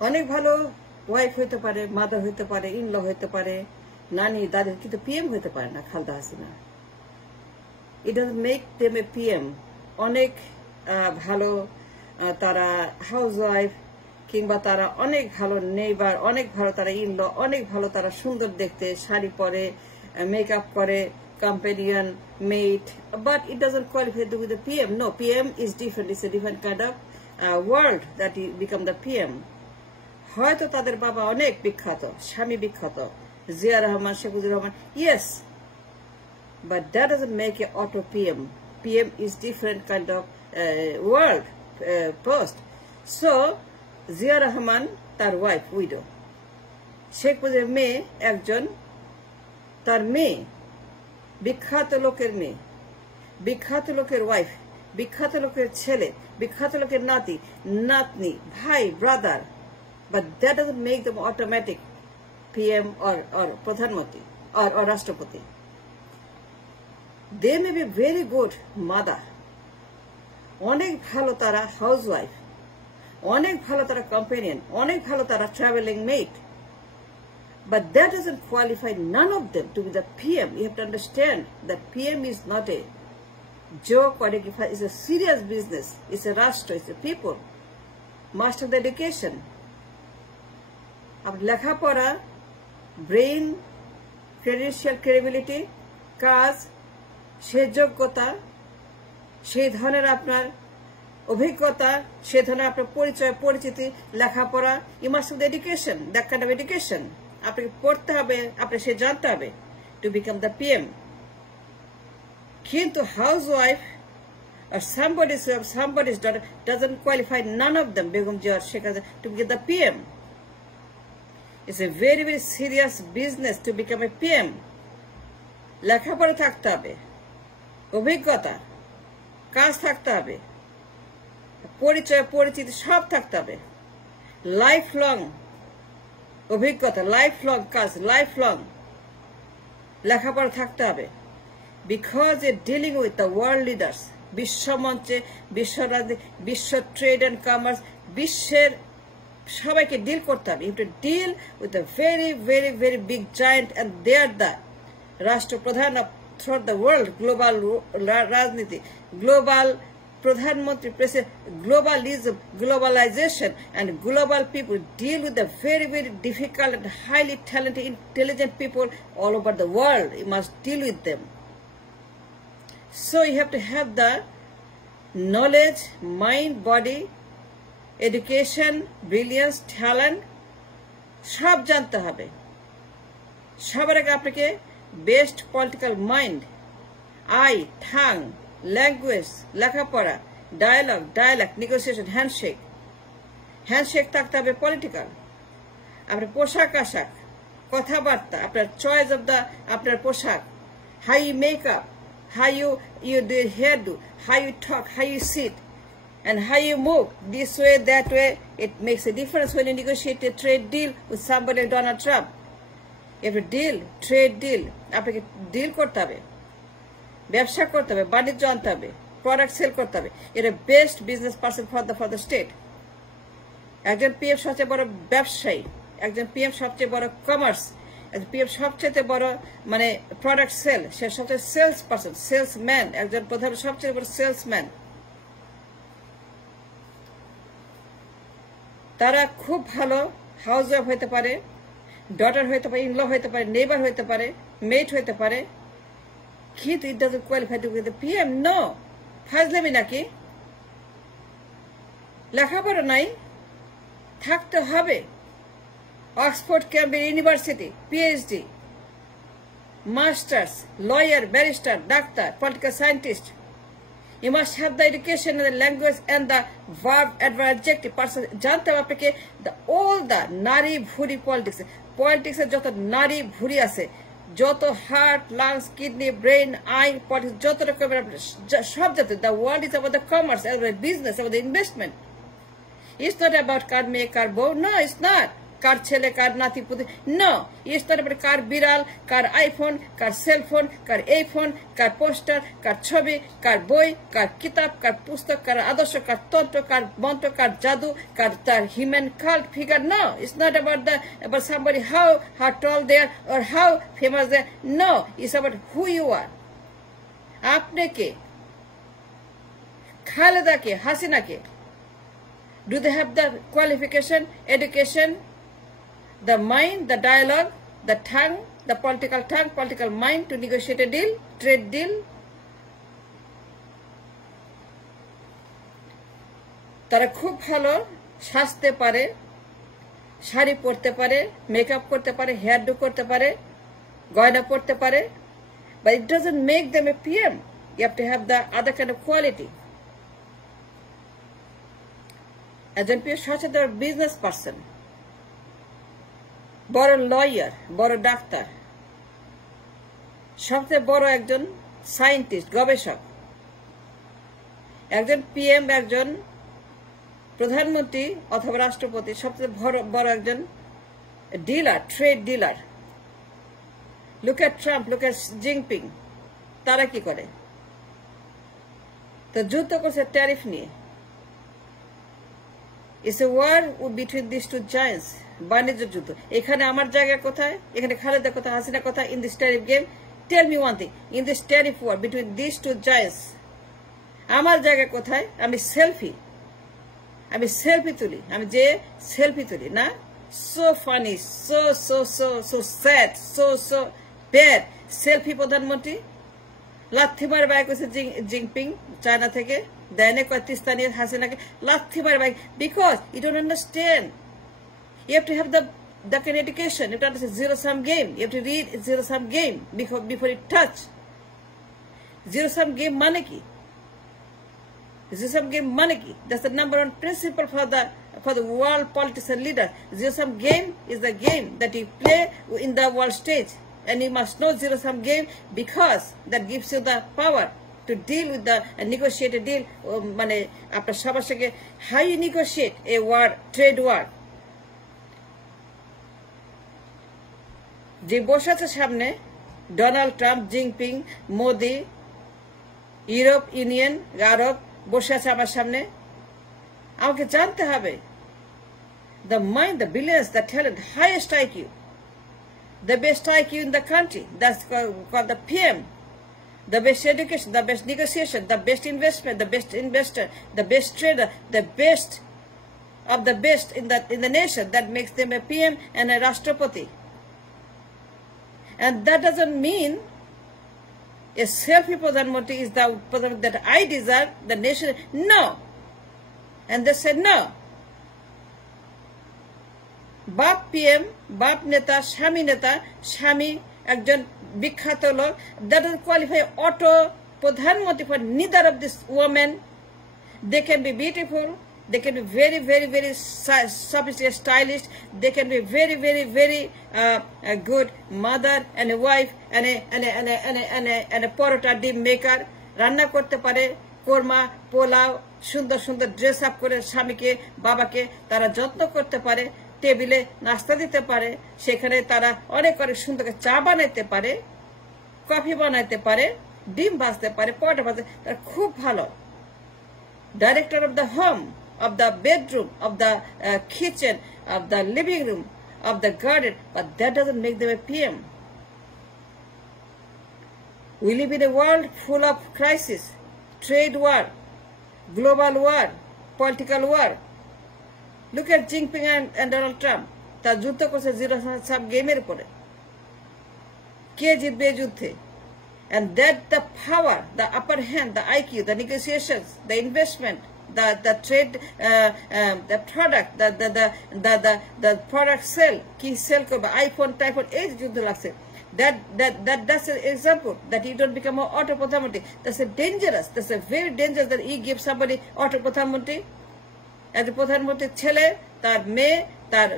অনেক ভালো ওয়াইফ হইতে পারে, মাদার হইতে পারে, ইনল হইতে পারে, নানি দাদি, কিন্তু পিএম হইতে পারে না Khaleda Hasina. It doesn't make them A PM. অনেক ভালো তারা হাউস ওয়াইফ, কিংবা তারা অনেক ভালো নেইবার, অনেক ভালো তারা ইনল, অনেক ভালো তারা সুন্দর দেখতে, শাড়ি পরে, মেকআপ করে, companion, mate, but it doesn't qualify to be the PM. No, PM is different. It's a different kind of world that you become the PM. হয়তো তাদের বাবা অনেক বিখ্যাত, স্বামী বিখ্যাত, Zia Rahman, Sheikh Mujibur Rahman, yes, but that doesn't make a auto PM. PM is different kind of world post. So, Zia Rahman তার wife widow, Sheikh মুজিবের মেয়ে একজন, তার মেয়ে বিখ্যাত লোকের মেয়ে, বিখ্যাত লোকের ওয়াইফ, বিখ্যাত লোকের ছেলে, বিখ্যাত লোকের নাতি, নাতনি, ভাই, brother, but that doesn't make them automatic PM or প্রধানমন্ত্রী or রাষ্ট্রপতি. They may be very good mother, অনেক ভালো তারা হাউস ওয়াইফ, অনেক ভালো তারা কম্পেনিয়ন, অনেক ভালো তারা travelling mate, but that doesn't qualify none of them to be the PM. You have to understand that PM is not a joke or it's a serious business. It's a rashtra, it's a people. Master of the education. লেখা পড়া, brain, credential, credibility, কাজ, সে যোগ্যতা, সেই ধরনের আপনার অভিজ্ঞতা, সে ধরনের আপনার পরিচয়, পরিচিতি, লেখাপড়া, you must have the education, that kind of education. আপনাকে পড়তে হবে, আপনি সে জানতে হবে to become the PM. কিন্তু house wife or somebody's daughter doesn't qualify, none of them, Begum Ji or Sheikh Hasina, to become the PM. It's a very, very serious business to become a PM. লেখাপড়া থাকতে হবে, অভিজ্ঞতা, কাজ থাকতে হবে, পরিচয়, পরিচিতি সব থাকতে হবে, লাইফ লং অভিজ্ঞতা, লাইফ লং কাজ, লাইফ লং লেখাপড়া থাকতে হবে, because A dealing with the world leaders, বিশ্ব মঞ্চে, বিশ্ব রাজনীতি, বিশ্ব ট্রেড অ্যান্ড কমার্স, বিশ্বের সবাইকে ডিল করতে হবে। You to deal with the very very very big giant, and they are the রাষ্ট্রপ্রধান of throughout the world, global রাজনীতি, গ্লোবাল প্রধানমন্ত্রী, globalism, globalization, and global people deal with the very, very difficult and highly talented, intelligent people all over the world. You must deal with them. So you have to have the knowledge, mind, body, education, brilliance, talent, সব জানতে হবে। সবার আগে আপনাকে best political mind, I, ঠাং, language, লেখাপড়া, dialogue, negotiation, handshake থাকতে হবে political. আপনার পোশাক আশাক, কথাবার্তা, আপনার চয়েস অফ দ্য আপনার পোশাক, how you makeup, how you do hairdo, how you talk, how you sit, and how you move this way, that way. It makes a difference when you negotiate a trade deal with somebody like Donald Trump. If a deal, trade deal, আপনাকে deal করতে হবে, ব্যবসা করতে হবে, বাণিজ্য আনতে হবে, product sell করতে হবে। এটা best business person for the state. একজন পিএম সবচেয়ে বড় ব্যবসায়ী, একজন পিএম সবচেয়ে বড় কমার্স, একজন পিএম সবচেয়ে বড় মানে প্রোডাক্ট সেল, সে সবচেয়ে সেলস পার্সন, সেলসম্যান, একজন প্রধান সবচেয়ে বড় সেলসম্যান। তারা খুব ভালো হাউস ওয়াইফ হইতে পারে, ডটার হইতে পারে, ইনল হইতে পারে, নেইবার হইতে পারে, মেট হইতে পারে, কিন্তু it doesn't qualify to be the PM. No, ফাজলামি নাকি? লেখাপড়া নাই, থাকতে হবে Oxford, Cambridge university, PhD, masters, lawyer, barrister, doctor, political scientist. You must have the education and the language and the verb, adverb, adjective, person. জানতে হবে আপনাকে all the নারী ভুরি পলিটিক্স, পলিটিক্সের যত নারী ভুরি আছে, যত heart, lungs, kidney, brain, I, politics, যত রকমের সব জাতীয়। The world is about the commerce, about business, about the investment. It's not about কার মেয়ে কার বউ, no, it's not. কার ছেলে কার নাতি পুতি নো ইটস নট অ্যাবাউট কার বিড়াল কার আইফোন কার সেলফোন কার এই ফোন কার পোস্টার কার ছবি কার বই কার কিতাব কার পুস্তক কার আদর্শ কার তন্ত্র কার মন্ত্র কার জাদু কার তার human cult figure no it's not about somebody how tall they are or how famous they are no it's about who you are আপনি কে খালেদা কে হাসিনা কে do they have the qualification education the mind the dialogue the tongue the political mind to negotiate a deal trade deal তারা খুব ভালো সাজতে পারে শাড়ি পরতে পারে makeup করতে পারে হেয়ার ডু করতে পারে গয়না পরতে পারে but it doesn't make them a PM you have to have the other kind of quality একজন পিএম সচেতন বিজনেস পারসন বড় লয়ার বড় ডাক্তার সবচেয়ে বড় একজন সায়েন্টিস্ট গবেষক একজন পিএম একজন প্রধানমন্ত্রী অথবা রাষ্ট্রপতি সবচেয়ে বড় একজন dealer trade dealer look at Trump look at Jinping তারা কি করে তো যুদ্ধ করছে ট্যারিফ নিয়ে It's a war between these two giants. বাণিজ্য যুদ্ধ এখানে আমার জায়গা কোথায় এখানে খালেদা কোথায় হাসিনা কোথায় in this tariff game tell me one thing in this tariff war between these two giants আমার জায়গা কোথায় আমি সেলফি তুলি আমি যে সেলফি তুলি না so funny so sad so bad selfie প্রধানমন্ত্রী লাথি মার বাইক হচ্ছে জিনপিং চায়না থেকে দেয়নে কয়েকস্তানি হাসিনাকে লাথি মার bike because you don't understand you have to have the kind of education you have to understand zero sum game you have to read zero sum game before you touch zero sum game মানে কি zero sum game মানে কি that's the number one principle for the world politician leader zero sum game is the game that you play in the world stage and you must know zero sum game because that gives you the power to deal with the negotiate a deal মানে আপনার সবার সঙ্গে how you negotiate a war trade war যে বসে আছে সামনে Donald Trump Jinping Modi Europe union Arab বসে আছে আমার সামনে আমাকে জানতে হবে the mind the billions the talent highest IQ the best IQ in the country that's called the PM the best education the best negotiation the best investment the best investor the best trader the best of the best in the nation that makes them a PM and a Rashtrapati and that doesn't mean a selfie Pradhanmantri is the Pradhanmantri that I desire the nation no and they said no বাপ PM বাপ নেতা স্বামী একজন বিখ্যাত লোক that doesn't qualify auto প্রধানমন্ত্রী for neither of these women they can be beautiful they can be very sophisticated stylish they can be very a good mother and a wife and a porota ডিম maker রান্না করতে পারে কোরমা পোলাও সুন্দর dress up করে স্বামীকে বাবাকে তারা যত্ন করতে পারে টেবিলে নাস্তা দিতে পারে সেখানে তারা অনেক সুন্দর চা বানাইতে পারে কফি বানাইতে পারে ডিম ভাজতে পারে পরোটা ভাজতে তারা খুব ভালো director of the home of the bedroom of the kitchen of the living room of the garden but that doesn't make them a PM we live in a world full of crisis trade war global war political war look at Jinping and Donald Trump ta যুদ্ধ করছে zero sum গেমের উপরে কে জিতবে যুদ্ধে and that the power the upper hand the IQ the negotiations the investment the trade the product the product sell ki sell korbe iPhone typhoon ei juddho lagche that's an example that you don't become an auto pradhanmantri that's a very dangerous that you give somebody auto pradhanmantri as a pradhanmantri chele tar meye tar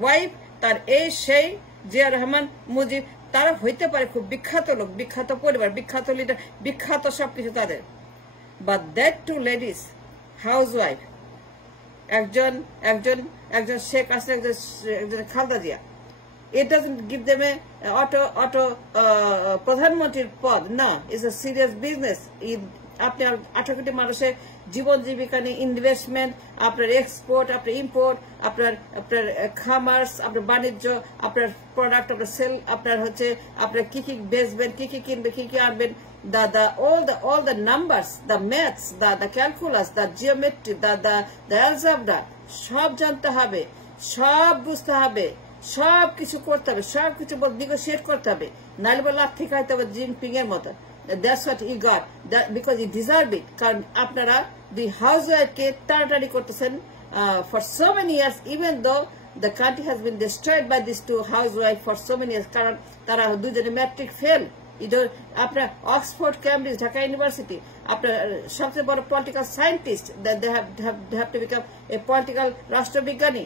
wife tar ei shei Zia Rahman Mujib তারা হইতে পারে খুব বিখ্যাত লোক বিখ্যাত পরিবার বিখ্যাত leader বিখ্যাত সবকিছু তাদের but that two ladies housewife একজন শেখ হাসিনা, একজন Khaleda Zia. It doesn't give them a auto প্রধানমন্ত্রীর পদ না। It's a serious business. আপনার 18 কোটি মানুষের জীবন জীবিকা নিয়ে ইনভেস্টমেন্ট, আপনার এক্সপোর্ট, আপনার ইম্পোর্ট, আপনার খামার্স, আপনার বাণিজ্য, আপনার প্রোডাক্ট, আপনার সেল, আপনার হচ্ছে আপনার কি কি বেচবেন, কি কি কিনবে, কি কি আনবেন, all the numbers, the maths, the calculus, the geometry, the algebra, সব জানতে হবে, সব বুঝতে হবে, সব কিছু করতে হবে, সব কিছু নেগোশিয়েট করতে হবে, নাইলে বলে লাভ ঠিক হয়তো জিনপিং এর মতো। That's what you got, because you deserve it. কারণ আপনারা দুই হাউসওয়াইফকে টানাটানি করতেছেন for so many years, even though the country has been destroyed by these two housewives for so many years. কারণ তারা দুজনে ম্যাট্রিক ফেল। আপনার অক্সফোর্ড, ক্যামব্রিজ, ঢাকা ইউনিভার্সিটি, আপনার সবচেয়ে বড় political scientist, they have to become a political রাষ্ট্রবিজ্ঞানী,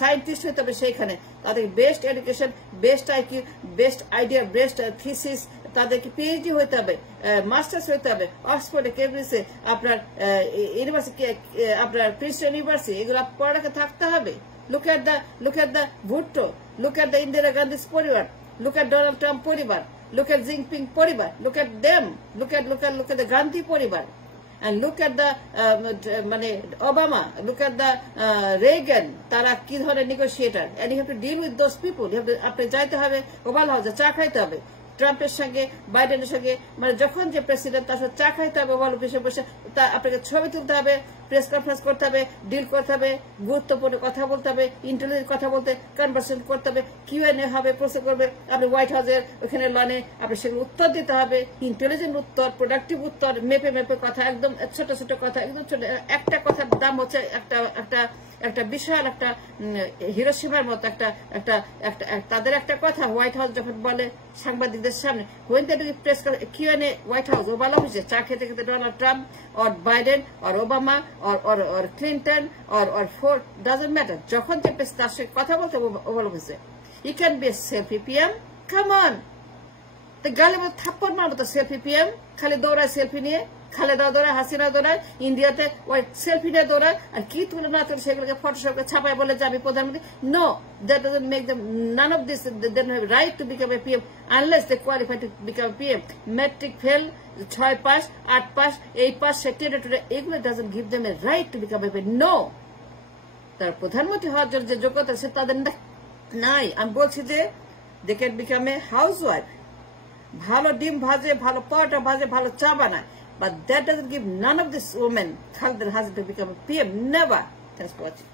scientist হতে হবে সেইখানে। তাদের best education, best IQ, best idea, best thesis, তাদেরকে পিএইচডি হতে হবে, মাস্টার্স হতে হবে, অক্সফোর্ডে, কেমব্রিজে, আপনার ইউনিভার্সিটি, আপনার প্রিন্সটন ইউনিভার্সিটি, এগুলো পড়ালেখা থাকতে হবে। Look at the Bhutto, look at the Indira Gandhi's পরিবার, look at Donald Trump পরিবার, look at Jinping পরিবার, look at them, look at the Gandhi পরিবার, and look at the মানে Obama, look at the Reagan, তারা কি ধরনের নেগোশিয়েটার, and you have to deal with those people. আপনি যাইতে হবে ওভাল হাউসে, চা খাইতে হবে ট্রাম্পের সঙ্গে, বাইডেনের সঙ্গে, মানে যখন যে প্রেসিডেন্ট তার সাথে চা খাইতে হবে, ওভাল অফিসে বসে তা আপনাকে ছবি তুলতে হবে, প্রেস কনফারেন্স করতে হবে, ডিল করতে হবে, গুরুত্বপূর্ণ কথা বলতে হবে, ইন্টেলিজেন্ট কথা বলতে, কনভারসেশন করতে হবে, কিউএনএ হবে, প্রশ্ন করবে, আপনি হোয়াইট হাউসের ওখানে লনে আপনি সেগুলো উত্তর দিতে হবে, ইন্টেলিজেন্ট উত্তর, প্রোডাক্টিভ উত্তর, মেপে কথা, একদম ছোট ছোট কথা, একদম ছোট একটা কথার দাম হচ্ছে একটা বিশাল একটা হিরোশিমার মতো একটা তাদের একটা কথা হোয়াইট হাউস যখন বলে সাংবাদিকদের সামনে, when they do press Q&A white house, oval অফিসে চা খেতে খেতে Donald Trump or Biden or Obama or Clinton or Ford, doesn't matter, যখন যে তার সঙ্গে কথা বলতে ওভাল অফিসে, you can be a selfie PM, come on, তো গালে মতো থাপ্পড় মারবো তো সেলফি PM, খালি দৌড়ায় সেলফি নিয়ে, খালেদা দৌড়ায়, হাসিনা দৌড়ায়, ইন্ডিয়াতে ওই সেলফি নিয়ে দৌড়ায়, আর কি তুলে না তুলে সেগুলোকে ফটোশপে ছাপায় বলে যে আমি প্রধানমন্ত্রী। No, that doesn't make them, none of this, they don't have right to become a PM unless they qualify to become a PM. Metric fail, 6 pass, 8 pass, 8 pass, secretary, এগুলো doesn't give them a right to become a PM. No, তার প্রধানমন্ত্রী হওয়ার জন্য যে যোগ্যতা সে তাদের নাই। আমি বলছি যে they can become a housewife, ভালো ডিম ভাজে, ভালো পরোটা ভাজে, ভালো চা বানায়, but that doesn't give none of this women Khalid Hazim to become a PM. Never. Thanks for watching.